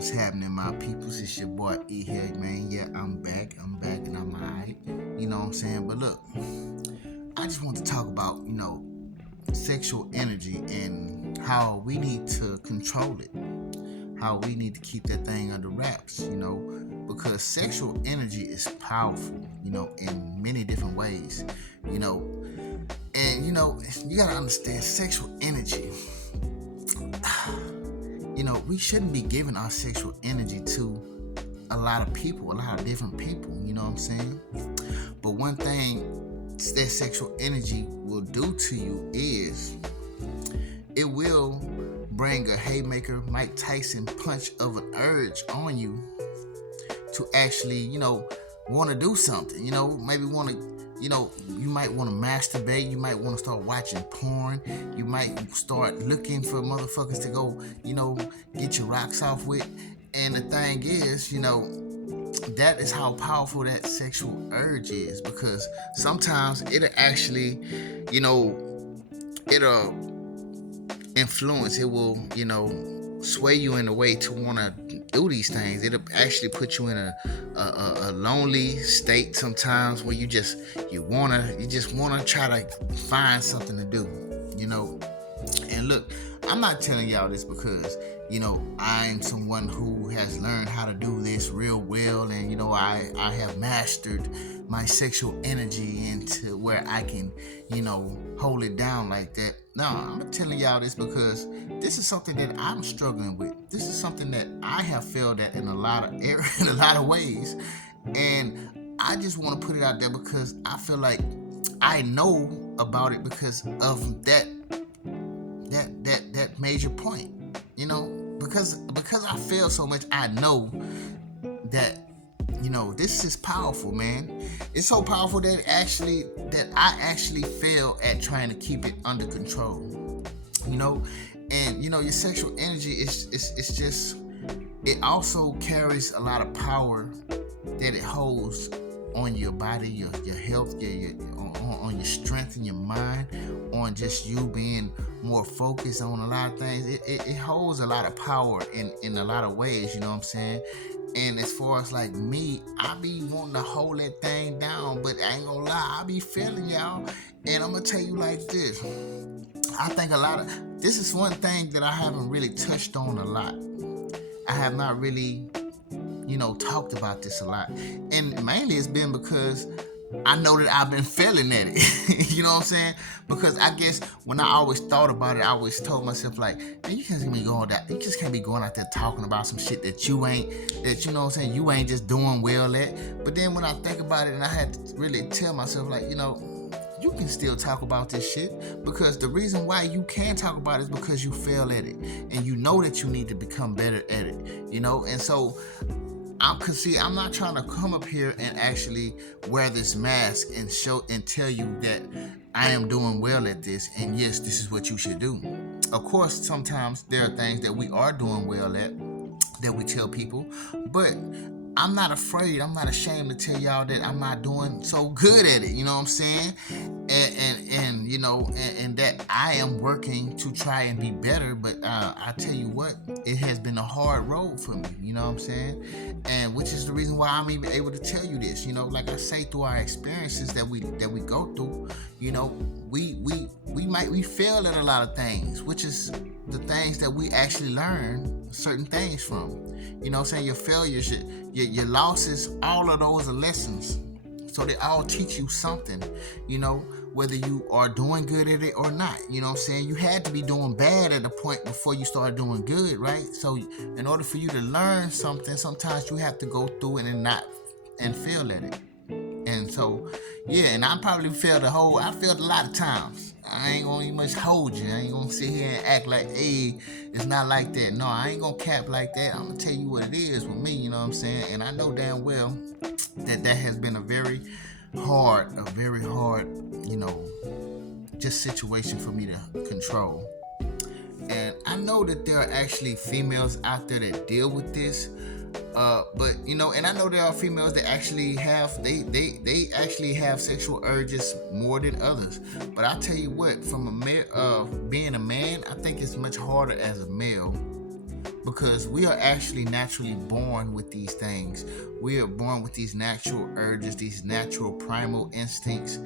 What's happening, my peoples? It's your boy E here, man. Yeah, I'm back, and I'm alright. You know what I'm saying? But look, I just want to talk about, sexual energy and how we need to control it, how we need to keep that thing under wraps, because sexual energy is powerful, in many different ways, you know, and you gotta understand sexual energy. We shouldn't be giving our sexual energy to a lot of people, a lot of different people, you know what I'm saying? But one thing that sexual energy will do to you is it will bring a haymaker, Mike Tyson punch of an urge on you to actually, want to do something, maybe want to, you might want to masturbate, you might want to start watching porn, you might start looking for motherfuckers to go, get your rocks off with. And the thing is, that is how powerful that sexual urge is, because sometimes it'll actually, it'll influence, it will, sway you in a way to want to do these things. It'll actually put you in a lonely state sometimes where you just want to try to find something to do, And look, I'm not telling y'all this because, I'm someone who has learned how to do this real well, and, I have mastered my sexual energy into where I can, hold it down like that. No, I'm telling y'all this because this is something that I'm struggling with. This is something that I have failed at in a lot of ways, and I just want to put it out there because I feel like I know about it because of that major point. Because I fail so much, I know that this is powerful, man. It's so powerful that I actually fail at trying to keep it under control. And your sexual energy is just, it also carries a lot of power that it holds on your body, your health, on your strength and your mind, on just you being more focused on a lot of things. It holds a lot of power in a lot of ways, you know what I'm saying? And as far as like me, I be wanting to hold that thing down, but I ain't gonna lie, I be feeling y'all. And I'm gonna tell you like this. I think this is one thing that I haven't really touched on a lot. I have not really, talked about this a lot. And mainly it's been because I know that I've been failing at it. You know what I'm saying? Because I guess when I always thought about it, I always told myself like, man, you just can't be going out there talking about some shit that you ain't, you ain't just doing well at. But then when I think about it, and I had to really tell myself like, you can still talk about this shit, because the reason why you can talk about it is because you fail at it, and you know that you need to become better at it, and so I'm not trying to come up here and actually wear this mask and show and tell you that I am doing well at this, and yes, this is what you should do. Of course, sometimes there are things that we are doing well at that we tell people, but I'm not afraid, I'm not ashamed to tell y'all that I'm not doing so good at it, you know what I'm saying? And that I am working to try and be better, but I tell you what, it has been a hard road for me, you know what I'm saying? And which is the reason why I'm even able to tell you this, like I say, through our experiences that we go through, we fail at a lot of things, which is the things that we actually learn certain things from. You know what I'm saying? Your failures, your losses, all of those are lessons. So they all teach you something, whether you are doing good at it or not. You know what I'm saying? You had to be doing bad at a point before you started doing good, right? So in order for you to learn something, sometimes you have to go through it and fail at it. And so, yeah, and I probably failed a lot of times. I ain't gonna even much hold you. I ain't gonna sit here and act like, hey, it's not like that. No, I ain't gonna cap like that. I'm gonna tell you what it is with me, you know what I'm saying? And I know damn well that has been a very hard, just situation for me to control. And I know that there are actually females out there that deal with this. But and I know there are females that actually have they actually have sexual urges more than others. But I tell you what, from being a man, I think it's much harder as a male, because we are actually naturally born with these things. We are born with these natural urges, these natural primal instincts,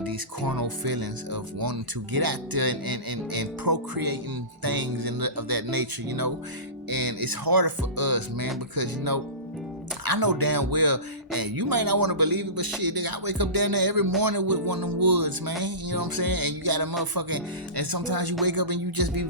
these carnal feelings of wanting to get out there and procreating things of that nature, And it's harder for us, man, because I know damn well, and you might not want to believe it, but shit, nigga, I wake up down there every morning with one of them woods, man. You know what I'm saying? And you got a motherfucking, and sometimes you wake up and you just be, you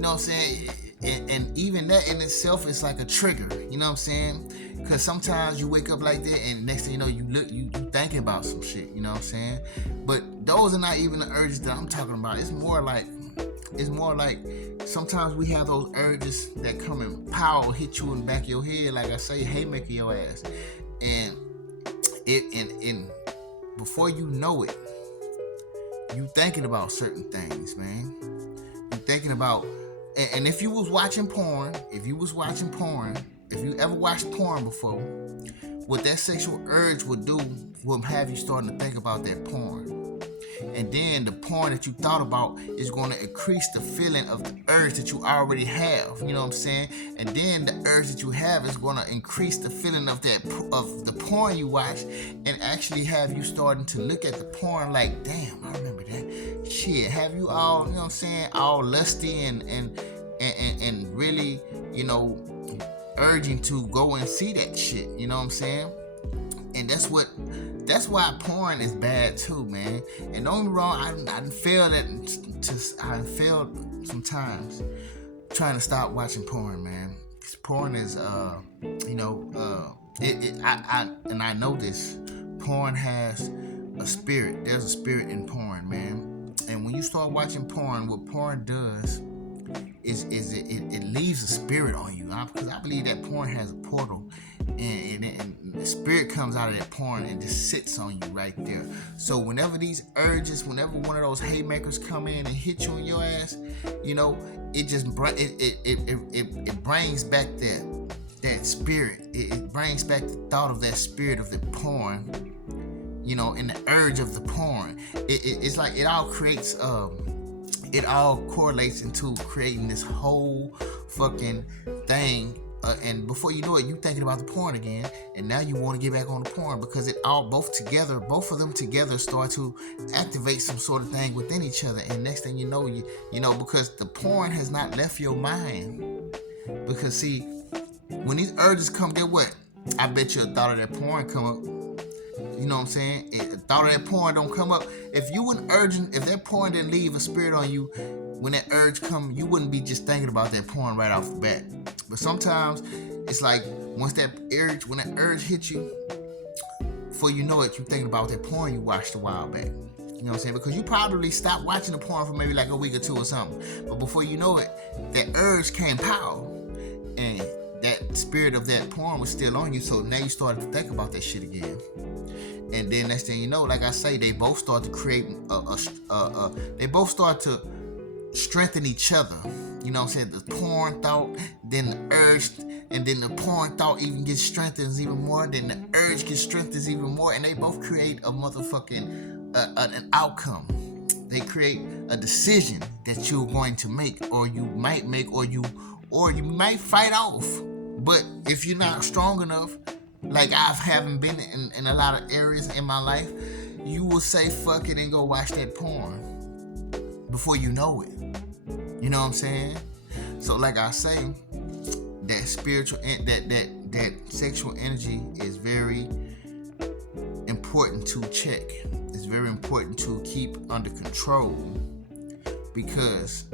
know what I'm saying? And even that in itself is like a trigger, you know what I'm saying? Because sometimes you wake up like that, and next thing you know, you thinking about some shit, you know what I'm saying? But those are not even the urges that I'm talking about. It's more like sometimes we have those urges that come in power, hit you in the back of your head, like I say, haymaker your ass, and before you know it, you thinking about certain things, man. You thinking about, and if you was watching porn, if you ever watched porn before, what that sexual urge would do will have you starting to think about that porn. And then the porn that you thought about is going to increase the feeling of the urge that you already have. You know what I'm saying? And then the urge that you have is going to increase the feeling of the porn you watch, and actually have you starting to look at the porn like, damn, I remember that shit. Have you all, you know what I'm saying, all lusty and really, urging to go and see that shit. You know what I'm saying? And that's why porn is bad too, man. And don't get me wrong, I done failed sometimes trying to stop watching porn, man. Because porn is, I know this. Porn has a spirit. There's a spirit in porn, man. And when you start watching porn, what porn does is it leaves a spirit on you. Because I believe that porn has a portal, and the spirit comes out of that porn and just sits on you right there. So whenever these urges, whenever one of those haymakers come in and hit you in your ass, it just it brings back that spirit. It brings back the thought of that spirit of the porn, and the urge of the porn. It's like it all creates it all correlates into creating this whole fucking thing, and before you know it, you thinking about the porn again, and now you want to get back on the porn because both of them together start to activate some sort of thing within each other, and next thing you know, because the porn has not left your mind. Because see, when these urges come, get what? I bet you a thought of that porn come up. You know what I'm saying? The thought of that porn don't come up. If that porn didn't leave a spirit on you, when that urge come, you wouldn't be just thinking about that porn right off the bat. But sometimes it's like when that urge hits you, before you know it, you thinking about that porn you watched a while back. You know what I'm saying? Because you probably stopped watching the porn for maybe like a week or two or something. But before you know it, that urge came power, and that spirit of that porn was still on you. So now you started to think about that shit again. And then next thing you know, like I say, they both start to create they both start to strengthen each other. You know what I'm saying? The porn thought, then the urge, and then the porn thought even gets strengthened even more, then the urge gets strengthened even more, and they both create a motherfucking an outcome. They create a decision that you're going to make, or you might make, or you might fight off. But if you're not strong enough, like I haven't been in a lot of areas in my life, you will say fuck it and go watch that porn before you know it. You know what I'm saying? So like I say, that spiritual, that sexual energy is very important to check. It's very important to keep under control, because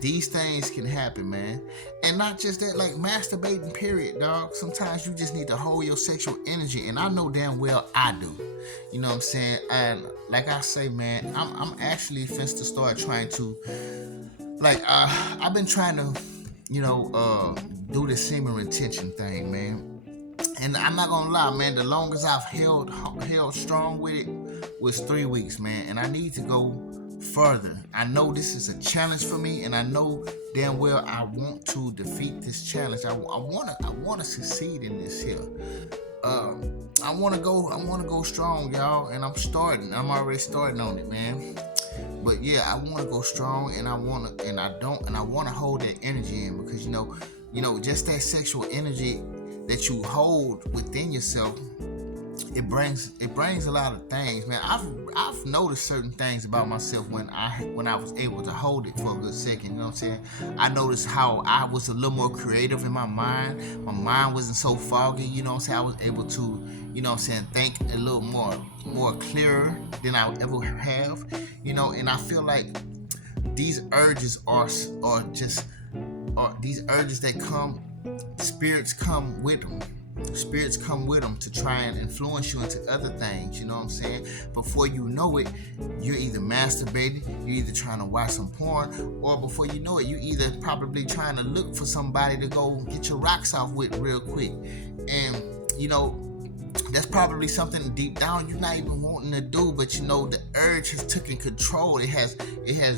these things can happen, man. And not just that, like masturbating, period, dog. Sometimes you just need to hold your sexual energy, and I know damn well I do. You know what I'm saying? And like I say, man, I'm actually finna to start trying to, I've been trying to, do the semen retention thing, man. And I'm not gonna lie, man, the longest I've held strong with it was 3 weeks, man. And I need to go further. I know this is a challenge for me, and I know damn well I want to defeat this challenge. I want to succeed in this here. I want to go strong, y'all, and I'm already starting on it, man. But yeah, I want to go strong, and I want to hold that energy in, because just that sexual energy that you hold within yourself, it brings a lot of things, man. I've noticed certain things about myself when I was able to hold it for a good second. You know what I'm saying? I noticed how I was a little more creative in my mind. My mind wasn't so foggy. You know what I'm saying? I was able to, think a little more clearer than I ever have. And I feel like these urges are these urges that come. Spirits come with them. Spirits come with them to try and influence you into other things, you know what I'm saying? Before you know it, you're either masturbating, you're either trying to watch some porn, or before you know it, you're either probably trying to look for somebody to go get your rocks off with real quick. And, that's probably something deep down you're not even wanting to do, but the urge has taken control. It has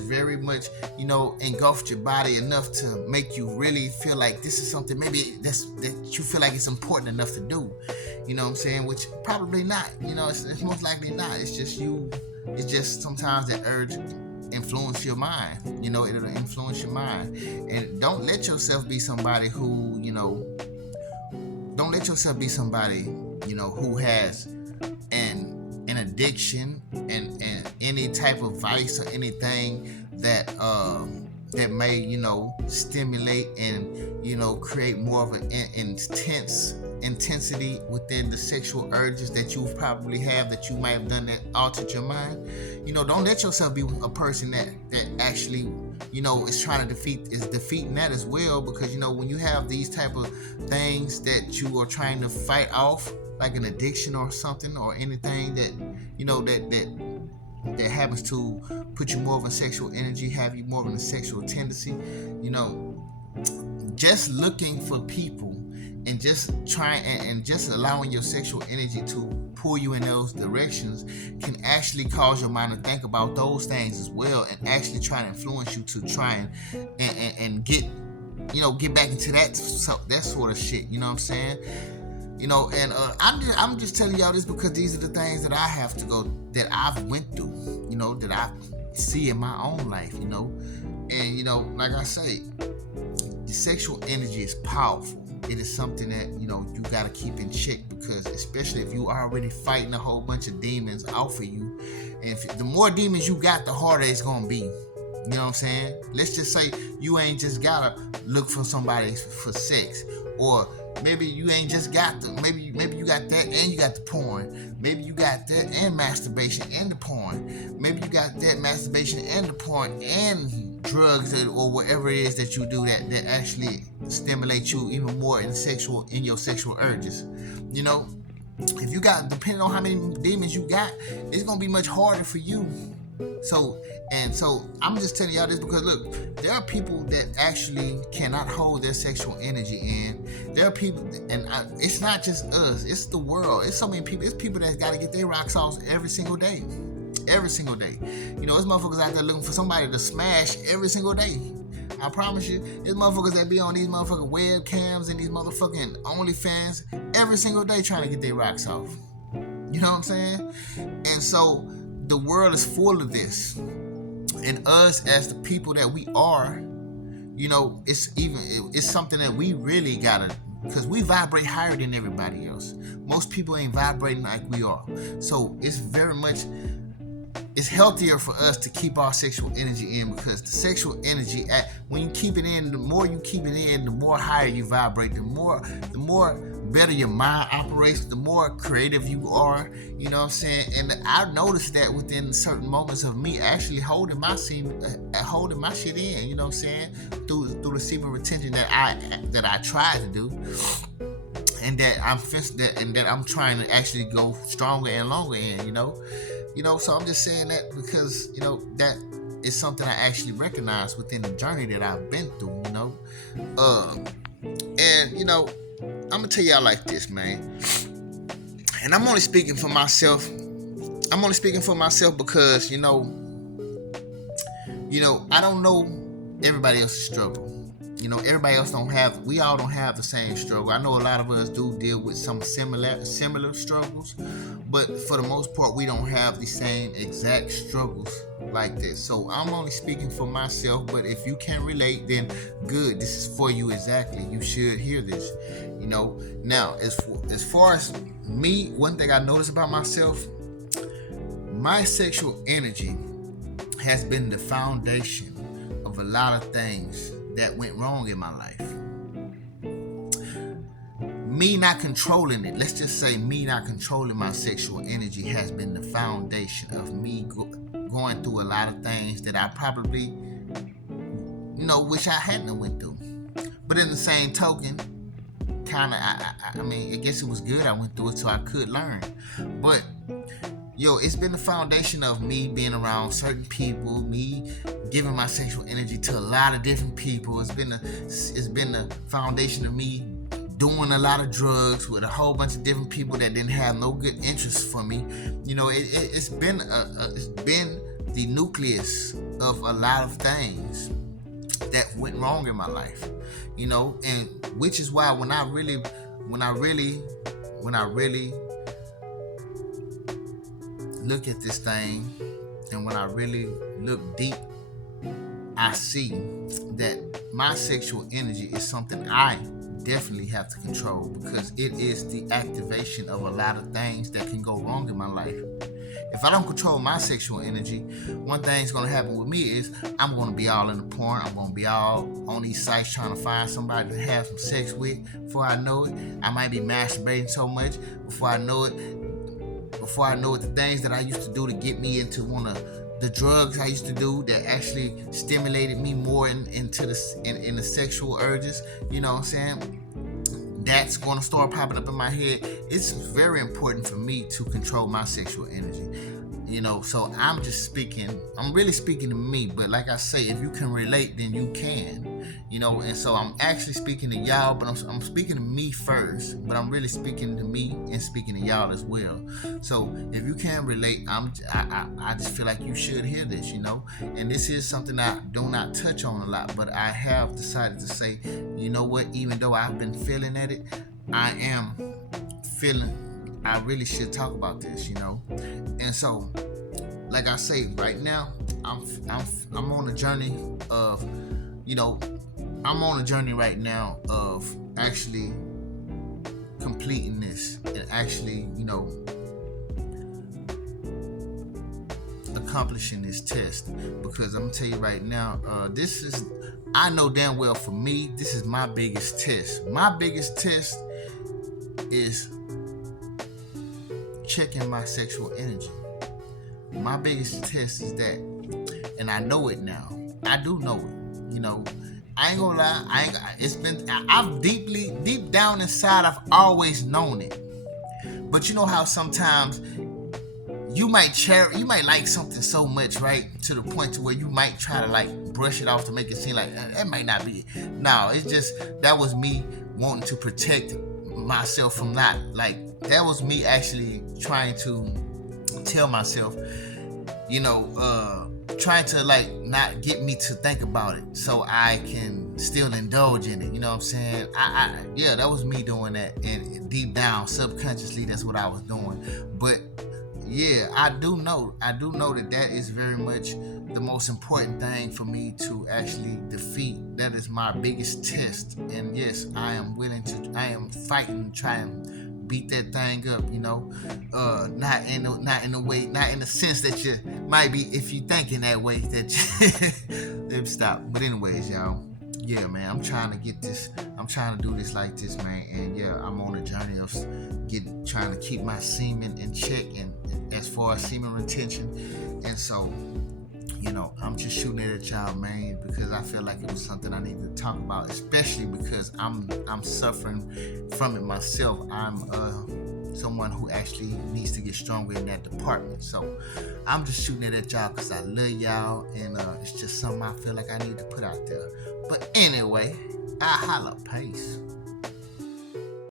very much, engulfed your body enough to make you really feel like this is something maybe that you feel like it's important enough to do. You know what I'm saying? Which probably not. It's most likely not. It's just sometimes that urge influence your mind. It'll influence your mind. And don't let yourself be somebody who, who has an addiction and any type of vice or anything that may stimulate and create more of an intensity within the sexual urges that you probably have, that you might have done that altered your mind. Don't let yourself be a person that actually is trying to defeating that as well, because when you have these type of things that you are trying to fight off, like an addiction or something, or anything that that happens to put you more of a sexual energy, have you more of a sexual tendency, just looking for people and just trying and just allowing your sexual energy to pull you in those directions can actually cause your mind to think about those things as well, and actually try to influence you to try and get back into that sort of shit. You know what I'm saying? I'm just telling y'all this because these are the things that that I've went through, that I see in my own life, and like I say, the sexual energy is powerful. It is something that you gotta keep in check, because especially if you are already fighting a whole bunch of demons out for you, and the more demons you got, the harder it's gonna be. You know what I'm saying? Let's just say you ain't just gotta look for somebody for sex, or maybe you ain't just got maybe you got that and you got the porn. Maybe you got that and masturbation and the porn. Maybe you got that masturbation and the porn and drugs or whatever it is that you do that actually stimulate you even more in your sexual urges. If you got, depending on how many demons you got, it's gonna be much harder for you. So I'm just telling y'all this because look, there are people that actually cannot hold their sexual energy in. There are people, and it's not just us, it's the world. It's so many people. It's people that's got to get their rocks off every single day. Every single day. There's motherfuckers out there looking for somebody to smash every single day. I promise you, there's motherfuckers that be on these motherfucking webcams and these motherfucking OnlyFans every single day trying to get their rocks off. You know what I'm saying? And so the world is full of this, and us as the people that we are, it's something that we really gotta, because we vibrate higher than everybody else. Most people ain't vibrating like we are, so it's healthier for us to keep our sexual energy in, because the sexual energy, when you keep it in, the more you keep it in, the more higher you vibrate, the more better your mind operates, the more creative you are. You know what I'm saying? And I noticed that within certain moments of me actually holding my shit in. You know what I'm saying? Through the semen retention that I tried to do, and that I'm trying to actually go stronger and longer in. So I'm just saying that because that is something I actually recognize within the journey that I've been through. And I'm gonna tell y'all like this, man. And I'm only speaking for myself. Because I don't know everybody else's struggle. everybody else we all don't have the same struggle. I know a lot of us do deal with some similar struggles, but for the most part, we don't have the same exact struggles like this. So I'm only speaking for myself, but if you can relate, then good. This is for you exactly. You should hear this. Now, as far as me, one thing I noticed about myself, my sexual energy has been the foundation of a lot of things that went wrong in my life. Me not controlling it, let's just say me not controlling my sexual energy has been the foundation of me going through a lot of things that I probably, wish I hadn't went through. But in the same token, I guess it was good I went through it so I could learn. But it's been the foundation of me being around certain people, me giving my sexual energy to a lot of different people. It's been the foundation of me doing a lot of drugs with a whole bunch of different people that didn't have no good interest for me. It's been the nucleus of a lot of things that went wrong in my life. And which is why when I really look at this thing, and when I really look deep, I see that my sexual energy is something I definitely have to control, because it is the activation of a lot of things that can go wrong in my life. If I don't control my sexual energy, one thing's going to happen with me is I'm going to be all in the porn. I'm going to be all on these sites trying to find somebody to have some sex with. Before I know it, I might be masturbating so much. Before I know it, the things that I used to do to get me into one of the drugs I used to do that actually stimulated me more into the sexual urges, you know what I'm saying? That's going to start popping up in my head. It's very important for me to control my sexual energy. So I'm really speaking to me, but like I say, if you can relate, then you can, and so I'm actually speaking to y'all, but I'm speaking to me first, but I'm really speaking to me and speaking to y'all as well. So if you can relate, I just feel like you should hear this, and this is something I do not touch on a lot, but I have decided to say, you know what, even though I've been feeling at it, I really should talk about this, and so, like I say, right now, I'm on a journey of, right now of actually completing this and actually, accomplishing this test, because I'm gonna tell you right now, I know damn well for me, this is my biggest test. My biggest test is checking my sexual energy. My biggest test is that, and I know it now. I do know it. I ain't gonna lie. I've deep down inside, I've always known it. But you know how sometimes you might like something so much, right, to the point to where you might try to like brush it off to make it seem like that might not be it. No, it's just that was me wanting to protect myself from not like. That was me actually trying to tell myself, trying to like not get me to think about it so I can still indulge in it. You know what I'm saying? Yeah, that was me doing that, and deep down, subconsciously, that's what I was doing. But yeah, I do know that is very much the most important thing for me to actually defeat. That is my biggest test, and yes, I am fighting to try and beat that thing up, not in a way, not in the sense that you might be, if you thinking that way, that you let me stop. But anyways, y'all, yeah, man, I'm trying to do this like this, man, and yeah, I'm on a journey of trying to keep my semen in check, and as far as semen retention, and so, I'm just shooting it at y'all, man, because I feel like it was something I needed to talk about, especially because I'm suffering from it myself. I'm someone who actually needs to get stronger in that department. So I'm just shooting it at y'all because I love y'all, and it's just something I feel like I need to put out there. But anyway, I holla, peace.